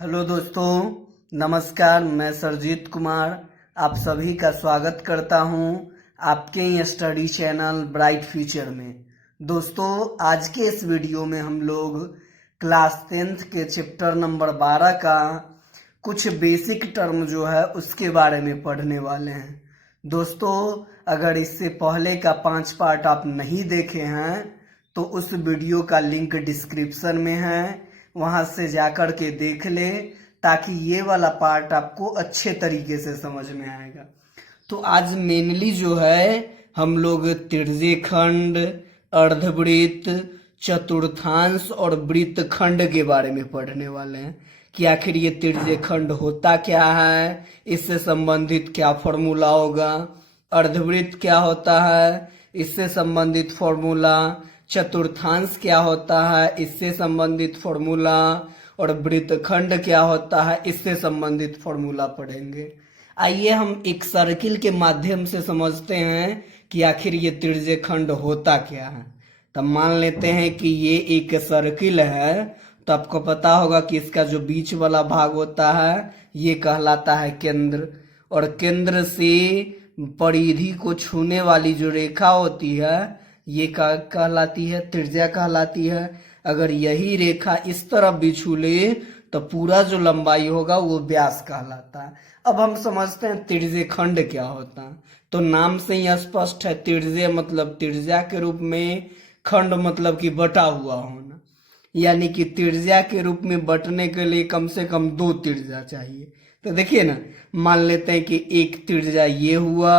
Hello दोस्तों, नमस्कार। मैं सरजीत कुमार आप सभी का स्वागत करता हूं आपके ही स्टडी चैनल ब्राइट फ्यूचर में। दोस्तों, आज के इस वीडियो में हम लोग क्लास 10th के चैप्टर नंबर 12 का कुछ बेसिक टर्म जो है उसके बारे में पढ़ने वाले हैं। दोस्तों, अगर इससे पहले का 5 पार्ट आप नहीं देखे हैं तो उस वीडियो का लिंक डिस्क्रिप्शन में है, वहां से जाकर के देख ले ताकि ये वाला पार्ट आपको अच्छे तरीके से समझ में आएगा। तो आज मेनली जो है हम लोग त्रिज्यखंड, अर्धवृत्त, चतुर्थांश और वृत्तखंड के बारे में पढ़ने वाले हैं कि आखिर ये त्रिज्यखंड होता क्या है, इससे संबंधित क्या फॉर्मूला होगा, अर्धवृत्त क्या होता है, इससे संबंधित फॉर्मूला, चतुर्थांश क्या होता है, इससे संबंधित फॉर्मूला, और वृत्तखंड क्या होता है, इससे संबंधित फॉर्मूला पढ़ेंगे। आइए हम एक सर्किल के माध्यम से समझते हैं कि आखिर ये त्रिज्यखंड होता क्या है। तब मान लेते हैं कि ये एक सर्किल है, तो आपको पता होगा कि इसका जो बीच वाला भाग होता है ये कहलाता है केंद्र, और केंद्र से परिधि को छूने वाली जो रेखा होती है ये कहलाती है त्रिज्या कहलाती है। अगर यही रेखा इस तरफ भी छू ले तो पूरा जो लंबाई होगा वो व्यास कहलाता है। अब हम समझते हैं त्रिज्यखंड क्या होता है। तो नाम से ही स्पष्ट है, त्रिज्य मतलब त्रिज्या के रूप में, खंड मतलब कि बटा हुआ होना, यानी कि त्रिज्या के रूप में बटने के लिए कम से कम 2 त्रिज्या चाहिए। तो देखिए ना, मान लेते हैं कि एक त्रिज्या ये हुआ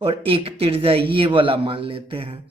और एक त्रिज्या ये वाला मान लेते हैं।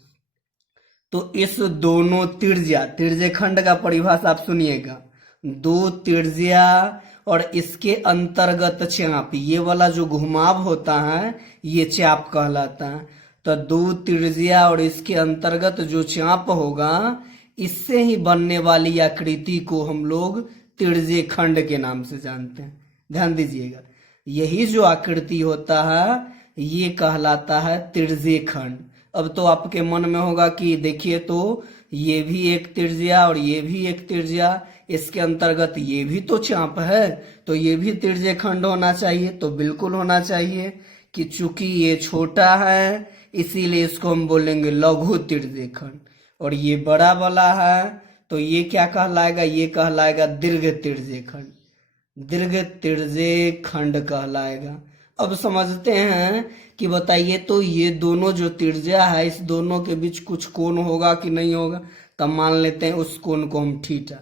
तो इस दोनों त्रिज्यखंड का परिभाषा आप सुनिएगा, 2 त्रिज्या और इसके अंतर्गत चाप, ये वाला जो घुमाव होता है ये चाप कहलाता है। तो 2 त्रिज्या और इसके अंतर्गत जो चाप होगा इससे ही बनने वाली आकृति को हम लोग त्रिज्यखंड के नाम से जानते हैं। ध्यान दीजिएगा, यही जो आकृति होता है ये कहलाता है त्रिज्यखंड। अब तो आपके मन में होगा कि देखिए तो ये भी एक त्रिज्या और ये भी एक त्रिज्या, इसके अंतर्गत ये भी तो चाप है, तो ये भी त्रिज्यखंड होना चाहिए। तो बिल्कुल होना चाहिए कि चूंकि ये छोटा है इसीलिए इसको हम बोलेंगे लघु त्रिज्यखंड, और ये बड़ा वाला है तो ये क्या कहलाएगा, ये कहलाएगा दीर्घ त्रिज्यखंड, दीर्घ त्रिज्यखंड कहलाएगा। अब समझते हैं कि बताइए तो ये दोनों जो त्रिज्या है इस दोनों के बीच कुछ कोण होगा कि नहीं होगा। तब मान लेते हैं उस कोण को हम थीटा।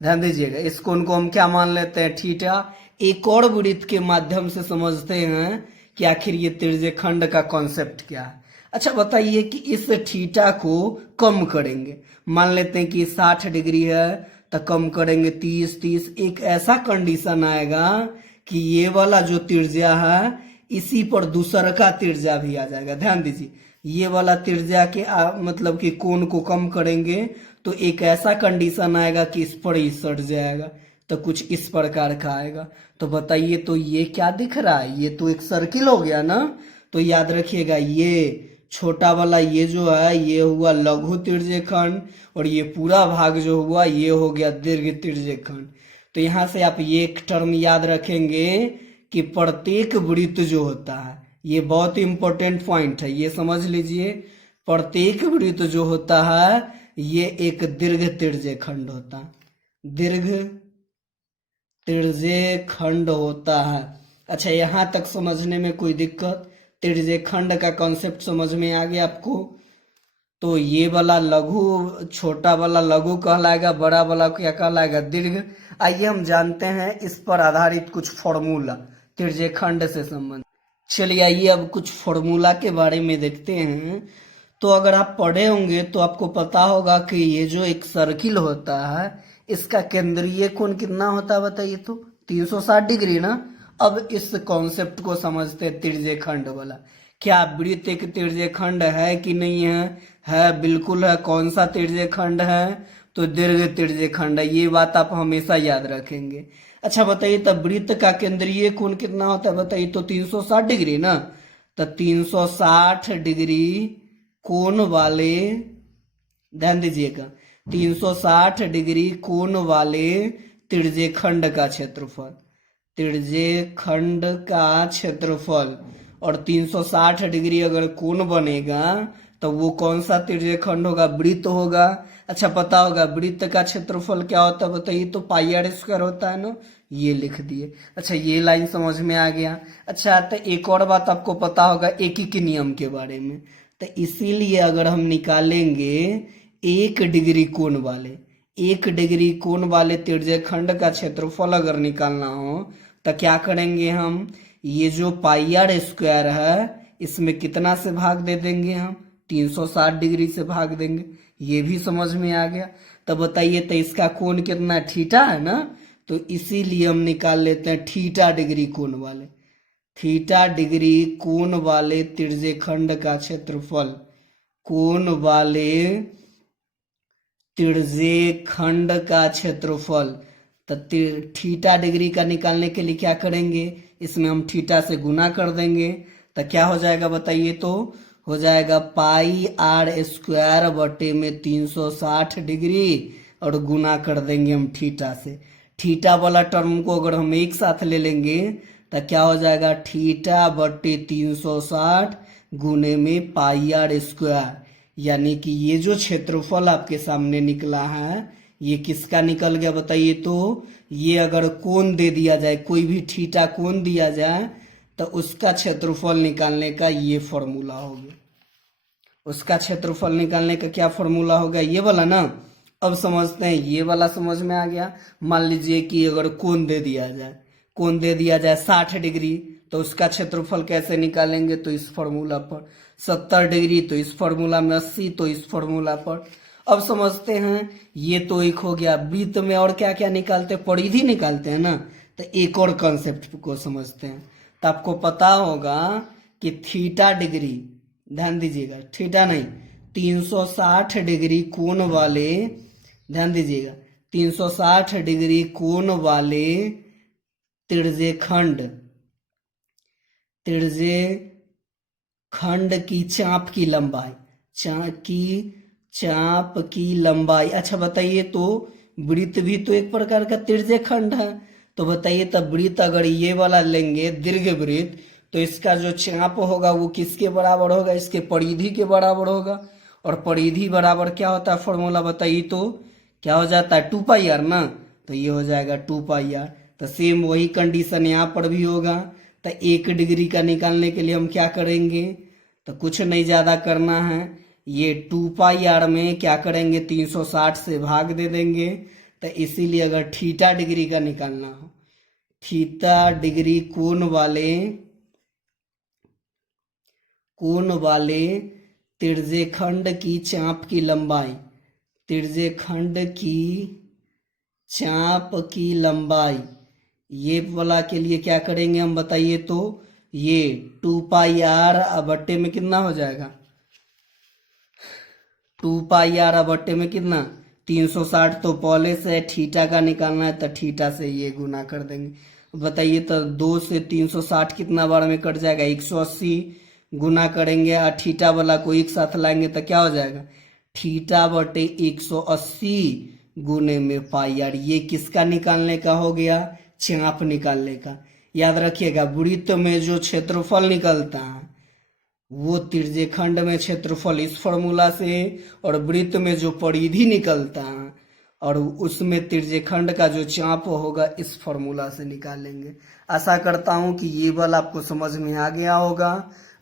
ध्यान दीजिएगा, इस कोण को हम क्या मान लेते हैं, थीटा। एक और वृत्त के माध्यम से समझते हैं कि आखिर ये त्रिज्यखंड का कॉन्सेप्ट क्या है। अच्छा बताइए कि इस थीटा को कम करेंगे, मान लेते हैं कि 60 डिग्री है तो कम करेंगे 30। एक ऐसा कंडीशन आएगा कि ये वाला जो त्रिज्या है इसी पर दूसरा का त्रिज्या भी आ जाएगा। ध्यान दीजिए, ये वाला त्रिज्या के मतलब कि कोण को कम करेंगे तो एक ऐसा कंडीशन आएगा कि इस पर ही सट जाएगा, तो कुछ इस प्रकार का आएगा। तो बताइए तो ये क्या दिख रहा है, ये तो एक सर्किल हो गया ना। तो याद रखिएगा, ये छोटा वाला ये जो है ये हुआ लघु त्रिज्यखंड, और ये पूरा भाग जो हुआ ये हो गया दीर्घ त्रिज्यखंड। तो यहाँ से आप ये एक टर्म याद रखेंगे कि प्रत्येक वृत्त जो होता है, ये बहुत इंपॉर्टेंट पॉइंट है, ये समझ लीजिए। प्रत्येक वृत्त जो होता है ये एक दीर्घ त्रिज्यखंड होता है, दीर्घ त्रिज्यखंड होता है। अच्छा, यहाँ तक समझने में कोई दिक्कत, त्रिज्यखंड का कॉन्सेप्ट समझ में आ गया आपको। तो ये वाला लघु, छोटा वाला लघु कहलाएगा, बड़ा वाला क्या कहलाएगा, दीर्घ। आइए हम जानते हैं इस पर आधारित कुछ फॉर्मूला त्रिज्यखंड से संबंधित। चलिए आइए अब कुछ फॉर्मूला के बारे में देखते हैं। तो अगर आप पढ़े होंगे तो आपको पता होगा कि ये जो एक सर्किल होता है इसका केंद्रीय कोण कितना होता है बताइए तो, 360 डिग्री ना। अब इस कॉन्सेप्ट को समझते हैं त्रिज्यखंड वाला। क्या वृत्त एक त्रिज्यखंड है कि नहीं है, बिल्कुल है। कौन सा त्रिज्यखंड है, तो दीर्घ त्रिज्यखंड है। ये बात आप हमेशा याद रखेंगे। अच्छा बताइए तब वृत्त का केंद्रीय कोण कितना होता है बताइए तो, 360 डिग्री ना। तो 360 डिग्री कोण वाले, ध्यान दीजिएगा, 360 डिग्री कोण वाले त्रिज्य खंड का क्षेत्रफल, त्रिज्य खंड का क्षेत्रफल। और 360 डिग्री अगर कोण बनेगा तो वो कौन सा त्रिज्य खंड होगा? वृत्त होगा। अच्छा पता होगा वृत्त का क्षेत्रफल क्या होता है बताइए तो पाई आर स्क्वायर होता है ना, ये लिख दिए। अच्छा ये लाइन समझ में आ गया। अच्छा तो एक और बात आपको पता होगा एकीकी नियम के बारे में, तो इसीलिए अगर हम निकालेंगे 1 डिग्री कोण वाले, 1 डिग्री कोण वाले त्रिज्य खंड का क्षेत्रफल अगर निकालना हो तो क्या करेंगे हम, ये जो पाई आर स्क्वायर है इसमें कितना से भाग दे देंगे हम, 360 डिग्री से भाग देंगे। ये भी समझ में आ गया। तो बताइए तो इसका कोण कितना, थीटा है ना, तो इसीलिए हम निकाल लेते हैं थीटा डिग्री कोण वाले, थीटा डिग्री कोण वाले त्रिज्य खंड का क्षेत्रफल, कोण वाले त्रिज्य खंड का क्षेत्रफल। तो थीटा डिग्री का निकालने के लिए क्या करेंगे, इसमें हम थीटा से गुना कर देंगे तो क्या हो जाएगा बताइए तो, हो जाएगा पाई आर स्क्वायर बटे में 360 डिग्री और गुना कर देंगे हम थीटा से। थीटा वाला टर्म को अगर हम एक साथ ले लेंगे तो क्या हो जाएगा, थीटा बटे 360 गुने में पाई आर स्क्वायर। यानी कि ये जो क्षेत्रफल आपके सामने निकला है ये किसका निकल गया बताइए तो, ये अगर कोण दे दिया जाए, कोई भी थीटा कोण दिया जाए तो उसका क्षेत्रफल निकालने का ये फॉर्मूला होगा। उसका क्षेत्रफल निकालने का क्या फॉर्मूला होगा, ये वाला ना। अब समझते हैं, ये वाला समझ में आ गया। मान लीजिए कि अगर कोण दे दिया जाए, कोण दे दिया जाए 60 डिग्री तो उसका क्षेत्रफल कैसे निकालेंगे, तो इस फॉर्मूला पर। 70 डिग्री तो इस फॉर्मूला में, 80 तो इस फॉर्मूला पर। अब समझते हैं, ये तो एक हो गया। वृत्त में और क्या क्या निकालते हैं, परिधि निकालते हैं ना। तो एक और कॉन्सेप्ट को समझते हैं। तो आपको पता होगा कि थीटा डिग्री, ध्यान दीजिएगा, थीटा नहीं 360 डिग्री कोण वाले, ध्यान दीजिएगा 360 डिग्री कोण वाले त्रिज्य खंड, त्रिज्य खंड की चाप की लंबाई, चाप की लंबाई। अच्छा बताइए तो वृत्त भी तो एक प्रकार का त्रिज्य खंड है। तो बताइए तब वृत्त अगर ये वाला लेंगे दीर्घ वृत्त तो इसका जो चाप होगा वो किसके बराबर होगा, इसके परिधि के बराबर होगा। और परिधि बराबर क्या होता है फॉर्मूला बताइए तो, क्या हो जाता है 2 पाई आर ना। तो ये हो जाएगा 2 पाई आर। तो सेम वही कंडीशन यहाँ पर भी होगा। तो 1 डिग्री का निकालने के लिए हम क्या करेंगे, तो कुछ नहीं ज्यादा करना है, ये 2 पाई आर में क्या करेंगे 360 से भाग दे देंगे। तो इसीलिए अगर थीटा डिग्री का निकालना हो, थीटा डिग्री कोण वाले त्रिज्य खंड की चाप की लंबाई, त्रिज्य खंड की चाप की लंबाई, ये वाला के लिए क्या करेंगे हम बताइए तो, ये 2 पाई आर बट्टे में कितना हो जाएगा, 2 पाई आर बट्टे में कितना 360। तो पहले से थीटा का निकालना है तो थीटा से ये गुना कर देंगे। बताइए तो 2 से 360 कितना बार में कट जाएगा, 180 गुना करेंगे और थीटा वाला को एक साथ लाएंगे तो क्या हो जाएगा, थीटा बटे 180 गुने में पाई आर। ये किसका निकालने का हो गया, चाप निकालने का। याद रखिएगा वृत्त में जो क्षेत्रफल निकलता है वो त्रिज्य खंड में क्षेत्रफल इस फॉर्मूला से, और वृत्त में जो परिधि निकलता है और उसमें त्रिज्य खंड का जो चाप होगा इस फॉर्मूला से निकालेंगे। आशा करता हूं कि ये वाला आपको समझ में आ गया होगा।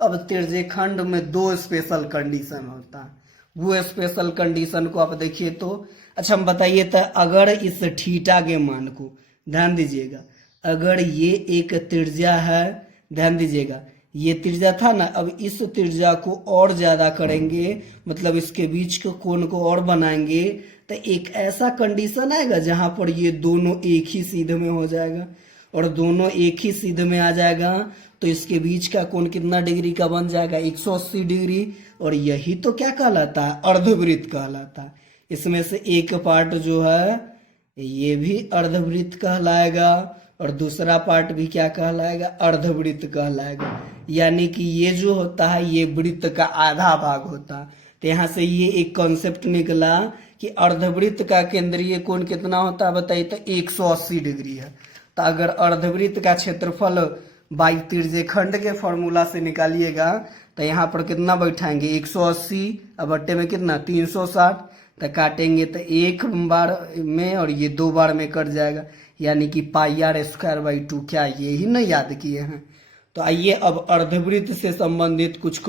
अब त्रिज्य खंड में 2 स्पेशल कंडीशन होता है, वो स्पेशल कंडीशन को आप देखिए तो। अच्छा हम बताइए तो अगर इस थीटा के मान को, ध्यान दीजिएगा, अगर ये एक त्रिज्या है, ध्यान दीजिएगा ये त्रिज्या था ना, अब इस त्रिज्या को और ज्यादा करेंगे, मतलब इसके बीच के कोण को और बनाएंगे तो एक ऐसा कंडीशन आएगा जहां पर ये दोनों एक ही सीध में हो जाएगा। और दोनों एक ही सीध में आ जाएगा तो इसके बीच का कोण कितना डिग्री का बन जाएगा, 180 डिग्री। और यही तो क्या कहलाता है, अर्धवृत्त कहलाता है। इसमें से एक पार्ट जो है ये भी अर्धवृत्त कहलाएगा और दूसरा पार्ट भी क्या कहलाएगा, अर्धवृत्त कहलाएगा। यानी कि ये जो होता है ये वृत्त का आधा भाग होता है। तो यहाँ से ये एक कॉन्सेप्ट निकला कि अर्धवृत्त का केंद्रीय कोण कितना होता है बताइए, तो 180 डिग्री है। तो अगर अर्धवृत्त का क्षेत्रफल बाई त्रिज्यखंड के फॉर्मूला से निकालिएगा तो यहाँ पर कितना बैठाएंगे, 180 और बट्टे में कितना 360, तो काटेंगे तो एक बार में और ये 2 बार में कट जाएगा, यानी कि πr²/2। क्या यही ना याद किए हैं? तो आइए अब अर्धवृत्त से संबंधित कुछ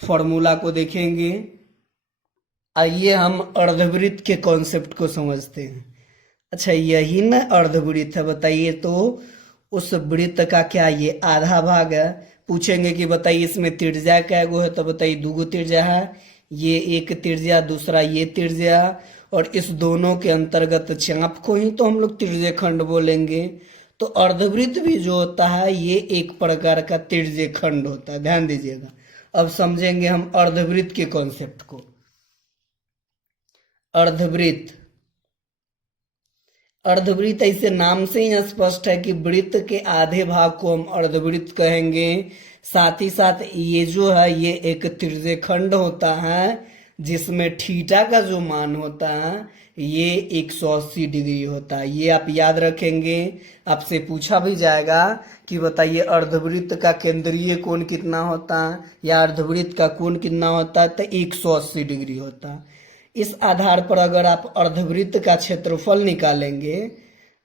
फॉर्मूला को देखेंगे। आइए हम अर्धवृत्त के कॉन्सेप्ट को समझते हैं। अच्छा, यही ना अर्धवृत्त है बताइए, तो उस वृत्त का क्या ये आधा भाग है। पूछेंगे कि बताइए इसमें त्रिज्या क्या गो है, तो बताइए 2 त्रिज्या है, ये एक त्रिज्या दूसरा ये त्रिज्या, और इस दोनों के अंतर्गत चाप को ही तो हम लोग त्रिज्यखंड बोलेंगे। तो अर्धवृत्त भी जो होता है ये एक प्रकार का त्रिज्यखंड होता है, ध्यान दीजिएगा। अब समझेंगे हम अर्धवृत्त के कॉन्सेप्ट को। अर्धवृत्त ऐसे नाम से ही स्पष्ट है कि वृत्त के आधे भाग को हम अर्धवृत्त कहेंगे। साथ ही साथ ये जो है ये एक त्रिज्यखंड होता है जिसमें थीटा का जो मान होता है ये 180 डिग्री होता है। ये आप याद रखेंगे, आपसे पूछा भी जाएगा कि बताइए अर्धवृत्त का केंद्रीय कोण कितना होता है या अर्धवृत्त का कोण कितना होता है, तो 180 डिग्री होता है। इस आधार पर अगर आप अर्धवृत्त का क्षेत्रफल निकालेंगे,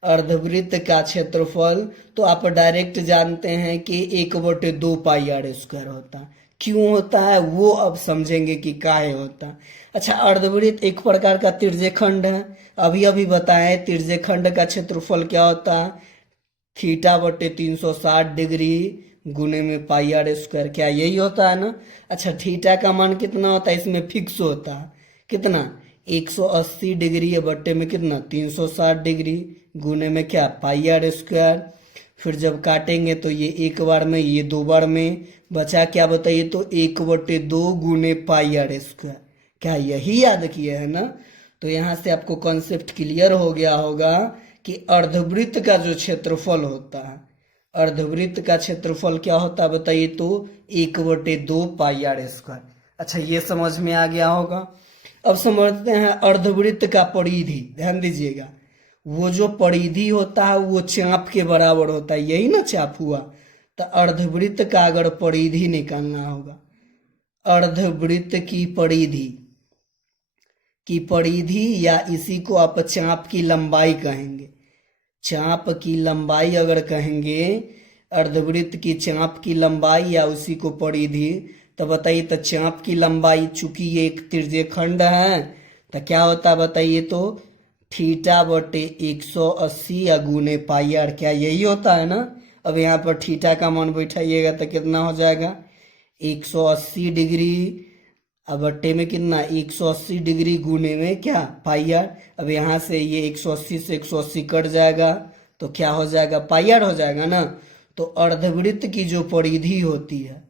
अर्धवृत्त का क्षेत्रफल, तो आप डायरेक्ट जानते हैं कि 1/2 πr² होता है। क्यों होता है वो अब समझेंगे कि काहे होता है। अच्छा, अर्धवृत्त एक प्रकार का त्रिज्यखंड है। अभी बताएं त्रिज्यखंड का क्षेत्रफल क्या होता है, θ/360 डिग्री गुने में πr²। क्या यही होता है ना? अच्छा, थीटा का मान कितना होता है, इसमें फिक्स होता है कितना, 180 डिग्री बट्टे में कितना 360 डिग्री गुने में क्या πr²। फिर जब काटेंगे तो ये एक बार में ये 2 बार में, बचा क्या बताइए, तो 1/2 गुने πr²। क्या यही याद किए है ना? तो यहाँ से आपको कॉन्सेप्ट क्लियर हो गया होगा कि अर्धवृत्त का जो क्षेत्रफल होता है, अर्धवृत्त का क्षेत्रफल क्या होता है बताइए, तो 1/2 πr²। अच्छा, ये समझ में आ गया होगा। अब समझते हैं अर्धवृत्त का परिधि। ध्यान दीजिएगा, वो जो परिधि होता है वो चाप के बराबर होता है, यही ना चाप हुआ। तो अर्धवृत्त का अगर परिधि निकालना होगा, अर्धवृत्त की परिधि या इसी को आप चाप की लंबाई कहेंगे। चाप की लंबाई अगर कहेंगे, अर्धवृत्त की चाप की लंबाई या उसी को परिधि, तो बताइए तो चाप की लंबाई, चूंकि ये एक त्रिज्यखंड है तो क्या होता है बताइए, तो θ/180 या गुने πr। क्या यही होता है ना? अब यहाँ पर थीटा का मान बैठाइएगा तो कितना हो जाएगा, 180 डिग्री अब बट्टे में कितना 180 डिग्री गुने में क्या πr। अब यहाँ से ये 180 से 180 कट जाएगा तो क्या हो जाएगा, πr हो जाएगा ना। तो अर्धवृत्त की जो परिधि होती है,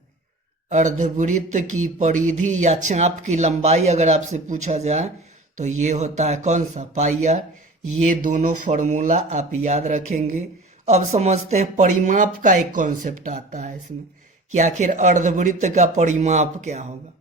अर्धवृत्त की परिधि या चाप की लंबाई अगर आपसे पूछा जाए तो ये होता है कौन सा, πr। ये दोनों फॉर्मूला आप याद रखेंगे। अब समझते हैं परिमाप का एक कॉन्सेप्ट आता है इसमें कि आखिर अर्धवृत्त का परिमाप क्या होगा।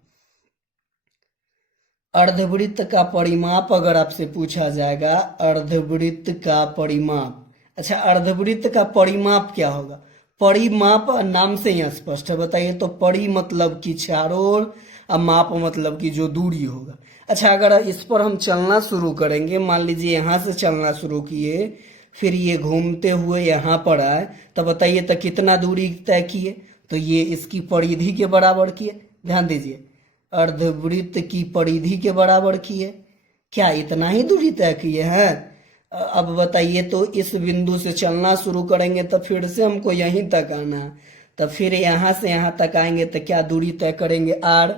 अर्धवृत्त का परिमाप अगर आपसे पूछा जाएगा, अर्धवृत्त का परिमाप। अच्छा, अर्धवृत्त का परिमाप क्या होगा? परिमाप नाम से ही स्पष्ट है, बताइए तो परि मतलब कि चारों ओर, और माप मतलब कि जो दूरी होगा। अच्छा, अगर इस पर हम चलना शुरू करेंगे, मान लीजिए यहाँ से चलना शुरू किए, फिर ये घूमते हुए यहाँ पर आए, तो बताइए तो कितना दूरी तय किए, तो ये इसकी परिधि के बराबर किए। ध्यान दीजिए, अर्धवृत्त की परिधि के बराबर किए। क्या इतना ही दूरी तय किए हैं? अब बताइए तो इस बिंदु से चलना शुरू करेंगे तो फिर से हमको यहीं तक आना है, तो फिर यहाँ से यहाँ तक आएंगे तो क्या दूरी तय करेंगे, r।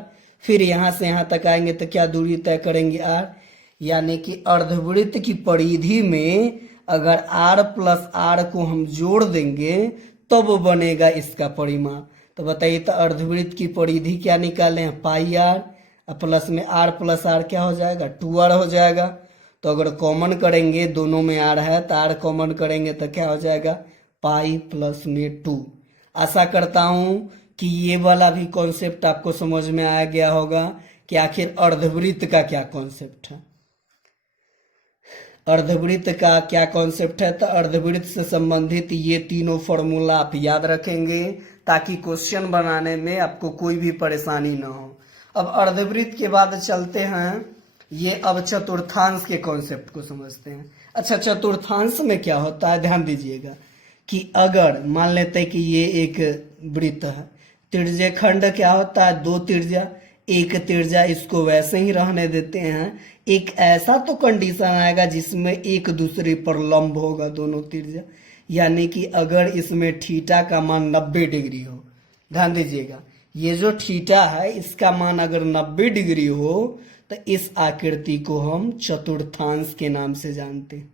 फिर यहाँ से यहाँ तक आएंगे तो क्या दूरी तय करेंगे, r। यानी कि अर्धवृत्त की परिधि में अगर r + r को हम जोड़ देंगे तब बनेगा इसका परिमाप। तो बताइए तो अर्धवृत्त की परिधि क्या निकाले हैं, πr, प्लस में r + r क्या हो जाएगा, 2r हो जाएगा। तो अगर कॉमन करेंगे, दोनों में r है तो r कॉमन करेंगे तो क्या हो जाएगा, पाई प्लस में 2। आशा करता हूं कि ये वाला भी कॉन्सेप्ट आपको समझ में आ गया होगा कि आखिर अर्धवृत्त का क्या कॉन्सेप्ट है। अर्धवृत्त का क्या कॉन्सेप्ट है, तो अर्धवृत्त से संबंधित ये तीनों फॉर्मूला आप याद रखेंगे ताकि क्वेश्चन बनाने में आपको कोई भी परेशानी ना हो। अब अर्धवृत्त के बाद चलते हैं, ये अब चतुर्थांश के कॉन्सेप्ट को समझते हैं। अच्छा, चतुर्थांश में क्या होता है, ध्यान दीजिएगा कि अगर मान लेते हैं कि ये एक वृत्त है, त्रिज्य खंड क्या होता है, दो त्रिज्या, एक त्रिज्या, इसको वैसे ही रहने देते हैं। एक ऐसा तो कंडीशन आएगा जिसमें एक दूसरे पर लंब होगा दोनों त्रिज्या, यानी कि अगर इसमें थीटा का मान 90 डिग्री हो, ध्यान दीजिएगा ये जो थीटा है इसका मान अगर 90 डिग्री हो तो इस आकृति को हम चतुर्थांश के नाम से जानते हैं।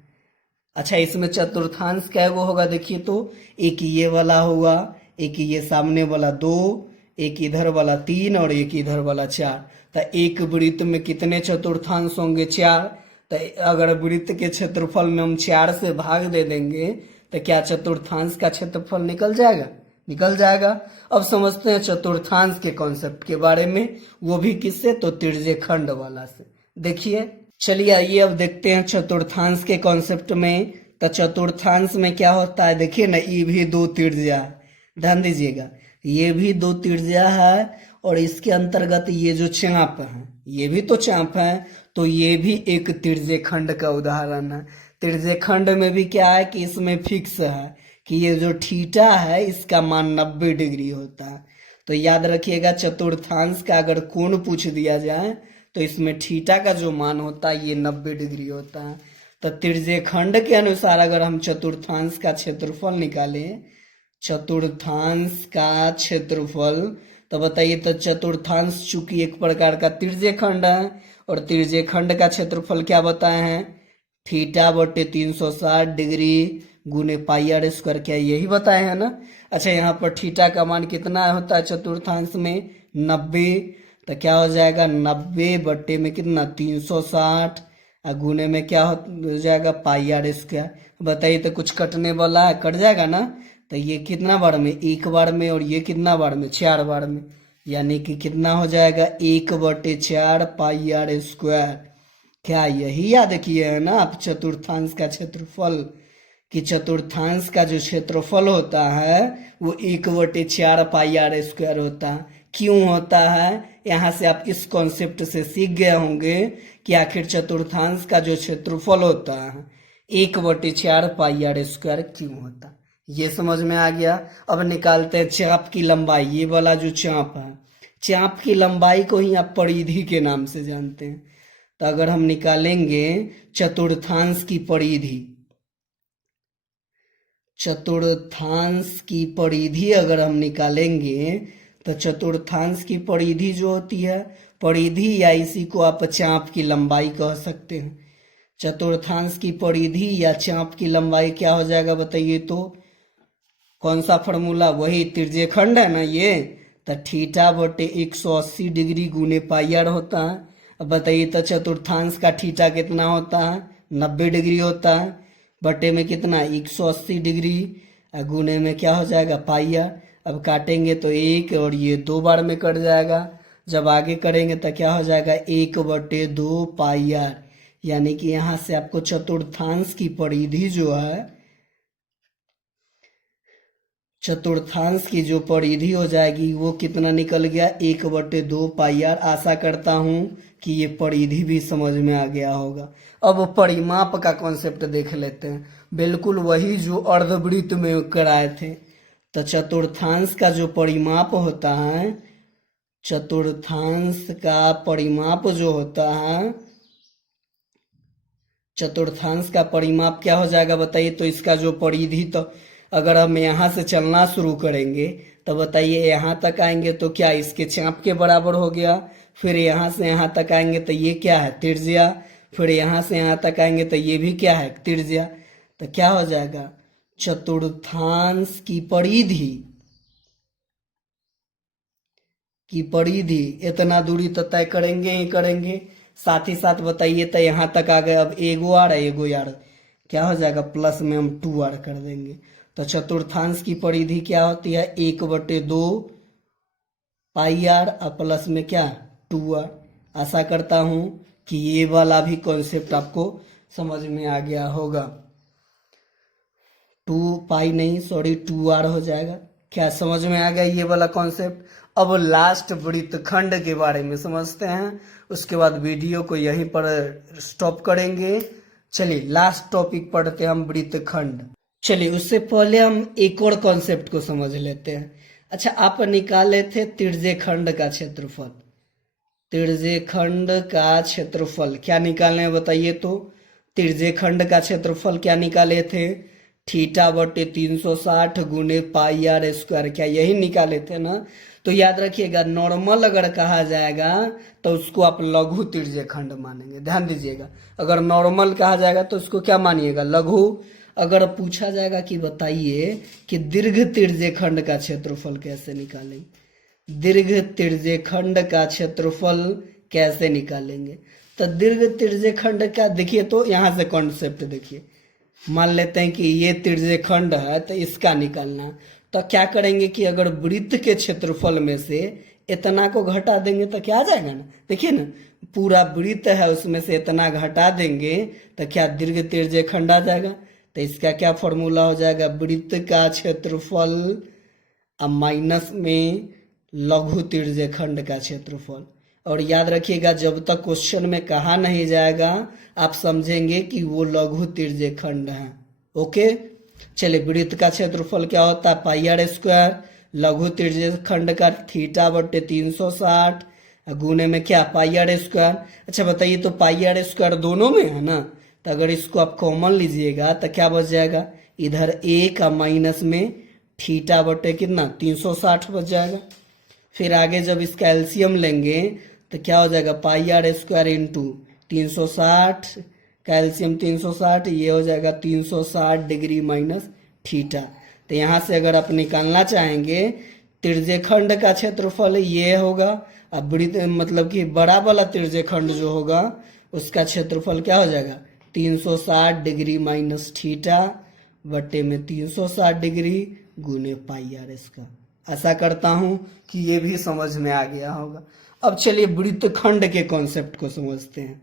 अच्छा, इसमें चतुर्थांश क्या वो होगा, देखिए तो एक ये वाला होगा, एक ये सामने वाला 2, एक इधर वाला 3 और एक इधर वाला 4। तो एक वृत्त में कितने चतुर्थांश होंगे, 4। तो अगर वृत्त के क्षेत्रफल में हम 4 से भाग दे देंगे तो क्या चतुर्थांश का क्षेत्रफल निकल जाएगा, निकल जाएगा। अब समझते हैं चतुर्थांश के कॉन्सेप्ट के बारे में, वो भी किससे, तो त्रिज्य खंड वाला से। देखिए, चलिए आइए अब देखते हैं चतुर्थांश के कॉन्सेप्ट में। तो चतुर्थांश में क्या होता है, देखिए ना, ये भी दो त्रिज्या है, ध्यान दीजिएगा ये भी दो त्रिज्या है, और इसके अंतर्गत ये जो चाप है ये भी तो चाप है, तो ये भी एक त्रिज्य खंड का उदाहरण है। त्रिज्य खंड में भी क्या है कि इसमें फिक्स है कि ये जो थीटा है इसका मान 90 डिग्री होता है। तो याद रखिएगा चतुर्थांश का अगर कोण पूछ दिया जाए तो इसमें थीटा का जो मान होता है ये 90 डिग्री होता है। तो त्रिज्य खंड के अनुसार अगर हम चतुर्थांश का क्षेत्रफल निकालें, चतुर्थांश का क्षेत्रफल, तो बताइए, तो चतुर्थांश चूंकि एक प्रकार का त्रिज्य खंड है और त्रिज्य खंड का क्षेत्रफल क्या बताए हैं, थीटा बटे 360 डिग्री गुने पाई आर स्क्वायर, क्या यही बताए हैं ना। अच्छा, यहाँ पर थीटा का मान कितना होता है चतुर्थांश में, 90। तो क्या हो जाएगा, 90 बटे में कितना 360 और गुने में क्या हो जाएगा पाई आर स्क्वायर। बताइए, तो कुछ कटने वाला है, कट जाएगा ना। तो ये कितना बार में, एक बार में, और ये कितना बार में, 4 बार में, यानी कि कितना हो जाएगा 1/4 पाई आर स्क्वायर। क्या यही याद किए है ना आप चतुर्थांश का क्षेत्रफल, कि चतुर्थांश का जो क्षेत्रफल होता है वो 1/4 पाई आर स्क्वायर होता है। क्यों होता है, यहाँ से आप इस कॉन्सेप्ट से सीख गए होंगे कि आखिर चतुर्थांश का जो क्षेत्रफल होता है 1/4 पाई आर स्क्वायर क्यों होता है, ये समझ में आ गया। अब निकालते हैं चाप की लंबाई। ये वाला जो चाप है, चाप की लंबाई को ही आप परिधि के नाम से जानते हैं। तो अगर हम निकालेंगे चतुर्थांश की परिधि, चतुर्थांश की परिधि अगर हम निकालेंगे तो चतुर्थांश की परिधि जो होती है, परिधि या इसी को आप चाप की लंबाई कह सकते हैं। चतुर्थांश की परिधि या चाप की लंबाई क्या हो जाएगा बताइए, तो कौन सा फॉर्मूला, वही त्रिज्य खंड है ना ये, तो थीटा बटे 180 डिग्री गुने पाई आर होता है। अब बताइए, तो चतुर्थांश का थीटा कितना होता है, 90 डिग्री होता है, बटे में कितना 180 डिग्री, गुने में क्या हो जाएगा पाई आर। अब काटेंगे तो 1 और ये 2 बार में कट जाएगा। जब आगे करेंगे तो क्या हो जाएगा 1/2 पाई आर, यानी कि यहाँ से आपको चतुर्थांश की परिधि जो है, चतुर्थांश की जो परिधि हो जाएगी वो कितना निकल गया 1/2 पाई आर। आशा करता हूँ कि ये परिधि भी समझ में आ गया होगा। अब परिमाप का कॉन्सेप्ट देख लेते हैं, बिल्कुल वही जो अर्धवृत्त में कराए थे। तो चतुर्थांश का जो परिमाप होता है, चतुर्थांश का परिमाप जो होता है, चतुर्थांश का परिमाप क्या हो जाएगा बताइए, तो इसका जो परिधि, तो अगर हम यहाँ से चलना शुरू करेंगे तो बताइए यहाँ तक आएंगे तो क्या इसके चाप के बराबर हो गया। फिर यहाँ से यहाँ तक आएंगे तो ये क्या है त्रिज्या, फिर यहाँ से यहाँ तक आएंगे तो ये भी क्या है त्रिज्या। तो क्या हो जाएगा चतुर्थांश की परिधि इतना दूरी तो तय करेंगे ही करेंगे। साथ ही साथ बताइए तो यहाँ तक आ गए, अब एगो आर है एगो यार, क्या हो जाएगा प्लस में हम 2r कर देंगे। तो चतुर्थांश की परिधि क्या होती है 1/2 पाई आर और प्लस में क्या 2r। आशा करता हूँ कि ये वाला भी कॉन्सेप्ट आपको समझ में आ गया होगा। 2 पाई नहीं, सॉरी 2r हो जाएगा। क्या समझ में आ गया ये वाला कॉन्सेप्ट? अब लास्ट वृत्तखंड के बारे में समझते हैं, उसके बाद वीडियो को यहीं पर स्टॉप करेंगे। चलिए लास्ट टॉपिक पढ़ते हैं हम, वृत्तखंड। चलिए उससे पहले हम एक और कॉन्सेप्ट को समझ लेते हैं। अच्छा, आप निकाले थे त्रिज्यखंड का क्षेत्रफल। त्रिज्यखंड का क्षेत्रफल क्या निकालना है बताइए तो? त्रिज्यखंड का क्षेत्रफल क्या निकाले थे? θ/360 गुने पाई आर स्क्वायर, क्या यही निकाले थे ना? तो याद रखिएगा, नॉर्मल अगर कहा जाएगा तो उसको आप लघु त्रिज्यखंड मानेंगे। ध्यान दीजिएगा, अगर नॉर्मल कहा जाएगा तो उसको क्या मानिएगा? लघु। अगर पूछा जाएगा कि बताइए कि दीर्घ त्रिज्यखंड का क्षेत्रफल कैसे निकालेंगे, दीर्घ त्रिज्यखंड का क्षेत्रफल कैसे निकालेंगे, तो दीर्घ त्रिज्यखंड का देखिए, तो यहाँ से कॉन्सेप्ट देखिए। मान लेते हैं कि ये त्रिज्यखंड है तो इसका निकालना, तो क्या करेंगे कि अगर वृत्त के क्षेत्रफल में से इतना को घटा देंगे तो क्या आ जाएगा ना? देखिए ना, पूरा वृत्त है उसमें से इतना घटा देंगे तो क्या दीर्घ त्रिज्यखंड आ जाएगा। तो इसका क्या फॉर्मूला हो जाएगा? वृत्त का क्षेत्रफल अब माइनस में लघु त्रिज्यखंड का क्षेत्रफल। और याद रखिएगा, जब तक क्वेश्चन में कहा नहीं जाएगा आप समझेंगे कि वो लघु त्रिज्यखंड है। ओके, चलिए वृत्त का क्षेत्रफल क्या होता है? पाई आर स्क्वायर। लघु त्रिज्यखंड का θ/360 गुने में क्या? पाई आर स्क्वायर। अच्छा बताइए, तो पाई आर स्क्वायर दोनों में है ना, तो अगर इसको आप कॉमन लीजिएगा तो क्या बच जाएगा? इधर एक माइनस में कितना 360 बच जाएगा। फिर आगे जब इसका एलसीएम लेंगे तो क्या हो जाएगा? पाई आर स्क्वायर इंटू 360 का एलसीएम 360, ये हो जाएगा 360 डिग्री माइनस थीटा। तो यहाँ से अगर आप निकालना चाहेंगे त्रिज्यखंड का क्षेत्रफल ये होगा, अब वृत्त मतलब कि बड़ा वाला त्रिज्यखंड जो होगा उसका क्षेत्रफल क्या हो जाएगा? 360 डिग्री माइनस थीटा बटे में 360 डिग्री गुने पाई आर इसका। आशा करता हूं कि ये भी समझ में आ गया होगा। अब चलिए वृत्तखंड के कॉन्सेप्ट को समझते हैं।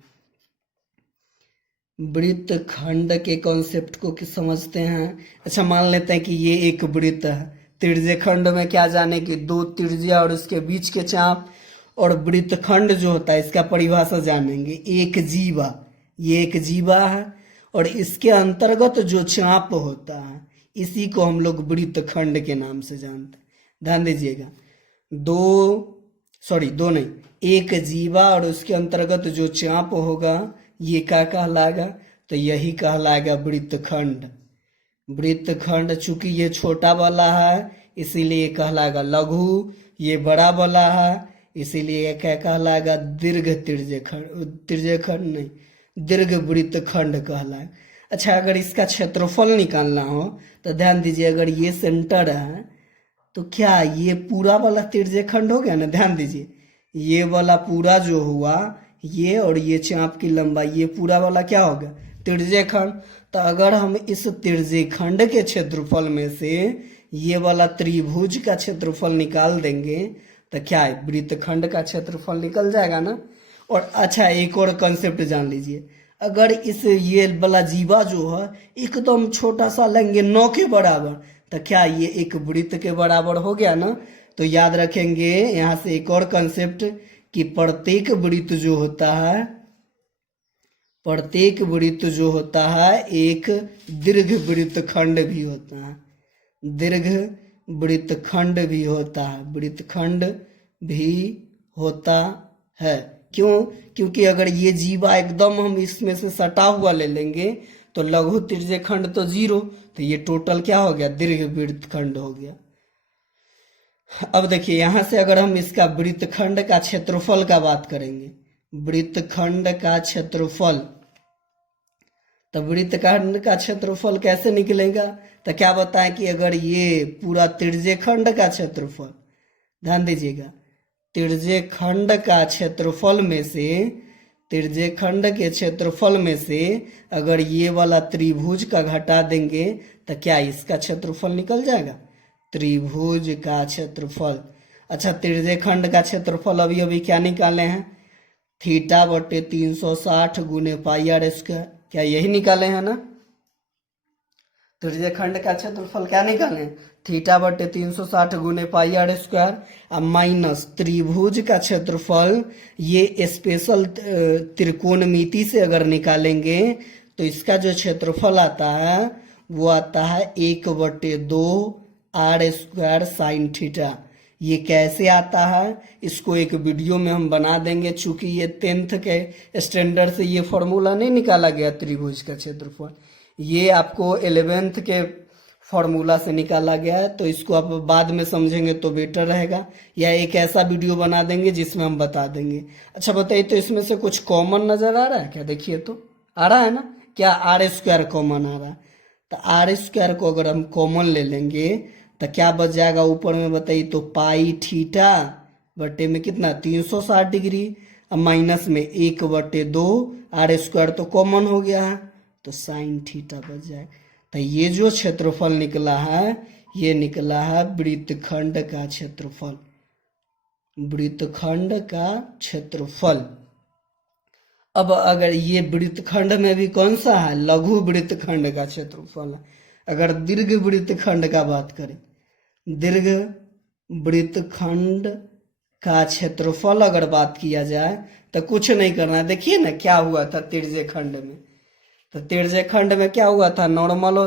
वृत्तखंड के कॉन्सेप्ट को समझते हैं। अच्छा, मान लेते हैं कि ये एक वृत्त है। त्रिज्यखंड में क्या जाने कि 2 त्रिज्या और उसके बीच के चाप, और वृत्तखंड जो होता है इसका परिभाषा जानेंगे। एक जीवा, ये एक जीवा है और इसके अंतर्गत जो चाप होता है इसी को हम लोग वृत्तखंड के नाम से जानते हैं। ध्यान दीजिएगा, दो नहीं, एक जीवा और उसके अंतर्गत जो चाप होगा ये क्या कहलाएगा? तो यही कहलाएगा वृत्तखंड। वृत्तखंड चूंकि ये छोटा वाला है इसीलिए कहलाएगा लघु, ये बड़ा वाला है इसीलिए क्या कहलाएगा? दीर्घ त्रिज्यखंड। त्रिज्यखंड नहीं, दीर्घ वृत्तखंड कहलाएगा। अच्छा, अगर इसका क्षेत्रफल निकालना हो तो ध्यान दीजिए, अगर ये सेंटर है तो क्या ये पूरा वाला त्रिज्यखंड हो गया ना? ध्यान दीजिए, ये वाला पूरा जो हुआ ये और ये चाप की लंबाई, ये पूरा वाला क्या होगा? त्रिज्यखंड। तो अगर हम इस त्रिज्यखंड के क्षेत्रफल में से ये वाला त्रिभुज का क्षेत्रफल निकाल देंगे तो क्या है? वृत्तखंड का क्षेत्रफल निकल जाएगा ना। और अच्छा, एक और कंसेप्ट जान लीजिए, अगर इस ये वाला जीवा जो है एकदम छोटा सा लेंगे 9 के बराबर, तो क्या ये एक वृत्त के बराबर हो गया ना। तो याद रखेंगे यहाँ से एक और कंसेप्ट कि प्रत्येक वृत्त जो होता है, प्रत्येक वृत्त जो होता है एक दीर्घ वृत्तखंड भी होता है। दीर्घ वृत्तखंड भी होता है, वृत्तखंड भी होता है। क्यों? क्योंकि अगर ये जीवा एकदम हम इसमें से सटा हुआ ले लेंगे तो लघु त्रिज्यखंड तो 0, तो ये टोटल क्या हो गया? दीर्घ वृत्तखंड हो गया। अब देखिए यहाँ से अगर हम इसका वृत्तखंड का क्षेत्रफल का बात करेंगे, वृत्तखंड का क्षेत्रफल, तो वृत्तखंड का क्षेत्रफल कैसे निकलेगा? तो क्या बताएं कि अगर ये पूरा त्रिज्यखंड का क्षेत्रफल, ध्यान दीजिएगा, त्रिज्यखंड का क्षेत्रफल में से, त्रिज्यखंड के क्षेत्रफल में से अगर ये वाला त्रिभुज का घटा देंगे तो क्या इसका क्षेत्रफल निकल जाएगा? त्रिभुज का क्षेत्रफल। अच्छा, त्रिज्यखंड का क्षेत्रफल अभी क्या निकाले हैं? θ/360 गुने पाई आर स्क्वायर। क्या यही निकाले हैं ना? त्रिज्य खंड का क्षेत्रफल क्या निकालें? थीटा बटे 360 गुने पाई आर स्क्वायर, अब माइनस त्रिभुज का क्षेत्रफल ये स्पेशल त्रिकोणमिति से अगर निकालेंगे तो इसका जो क्षेत्रफल आता है वो आता है 1/2 आर स्क्वायर साइन थीटा। ये कैसे आता है इसको एक वीडियो में हम बना देंगे, चूंकि ये 10th के स्टैंडर्ड से ये फॉर्मूला नहीं निकाला गया त्रिभुज का क्षेत्रफल, ये आपको 11th के फॉर्मूला से निकाला गया है, तो इसको आप बाद में समझेंगे तो बेटर रहेगा, या एक ऐसा वीडियो बना देंगे जिसमें हम बता देंगे। अच्छा बताइए, तो इसमें से कुछ कॉमन नजर आ रहा है क्या? देखिए तो आ रहा है ना, क्या आर स्क्वायर कॉमन आ रहा है? तो आर स्क्वायर को अगर हम कॉमन ले लेंगे तो क्या बच जाएगा ऊपर में बताइए? तो पाई थीटा बटे में कितना 360 डिग्री, अब माइनस में 1/2 आर स्क्वायर तो कॉमन हो गया है तो साइन थीटा बच जाए। तो ये जो क्षेत्रफल निकला है ये निकला है वृत्तखंड का क्षेत्रफल, वृत्तखंड का क्षेत्रफल। अब अगर ये वृत्तखंड में भी कौन सा है? लघु वृत्तखंड का क्षेत्रफल है। अगर दीर्घ वृत्तखंड का बात करें, दीर्घ वृत्तखंड का क्षेत्रफल अगर बात किया जाए तो कुछ नहीं करना है। देखिए ना क्या हुआ था तिर्यक खंड में, तो तिर्यक खंड में क्या हुआ था? नॉर्मल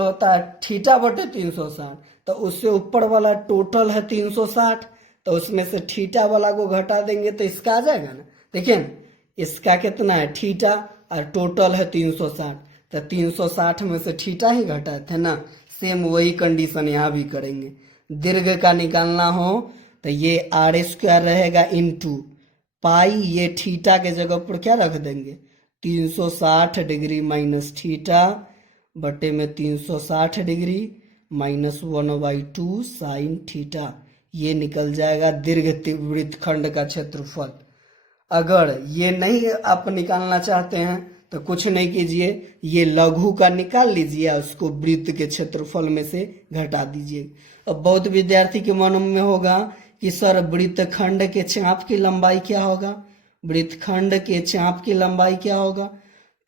होता है थीटा बटे 360, तो उससे ऊपर वाला टोटल है 360, तो उसमें से थीटा वाला को घटा देंगे तो इसका आ जाएगा ना। देखिए ना, इसका कितना है? थीटा, और टोटल है 360, तो 360 में से थीटा ही घटा थे ना। सेम वही कंडीशन यहाँ भी करेंगे। दीर्घ का निकालना हो तो ये आर स्क्वायर रहेगा इंटू पाई, ये थीटा के जगह पर क्या रख देंगे? 360 डिग्री माइनस थीटा बटे में 360 डिग्री माइनस 1/2 साइन थीटा, ये निकल जाएगा दीर्घ वृत्तखंड का क्षेत्रफल। अगर ये नहीं आप निकालना चाहते हैं तो कुछ नहीं कीजिए, ये लघु का निकाल लीजिए, उसको वृत्त के क्षेत्रफल में से घटा दीजिए। अब बहुत विद्यार्थी के मन में होगा कि सर वृत्तखंड के चाप की लंबाई क्या होगा? वृत्तखंड के चाप की लंबाई क्या होगा?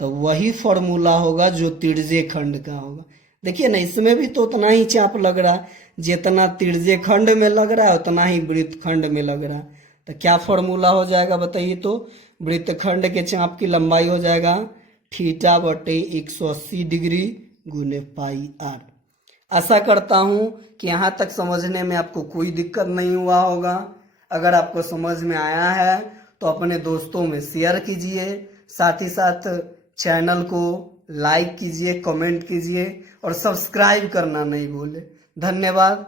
तो वही फॉर्मूला होगा जो तिर्यक खंड का होगा। देखिए ना, इसमें भी तो उतना ही चाप लग रहा है, जितना तिर्यक खंड में लग रहा है उतना ही वृत्तखंड में लग रहा है। तो क्या फॉर्मूला हो जाएगा बताइए? तो वृत्तखंड के चाप की लंबाई हो जाएगा थीटा बटे 180 डिग्री गुने पाई आर। आशा करता हूं कि यहाँ तक समझने में आपको कोई दिक्कत नहीं हुआ होगा। अगर आपको समझ में आया है तो अपने दोस्तों में शेयर कीजिए, साथ ही साथ चैनल को लाइक कीजिए, कमेंट कीजिए और सब्सक्राइब करना नहीं भूले। धन्यवाद।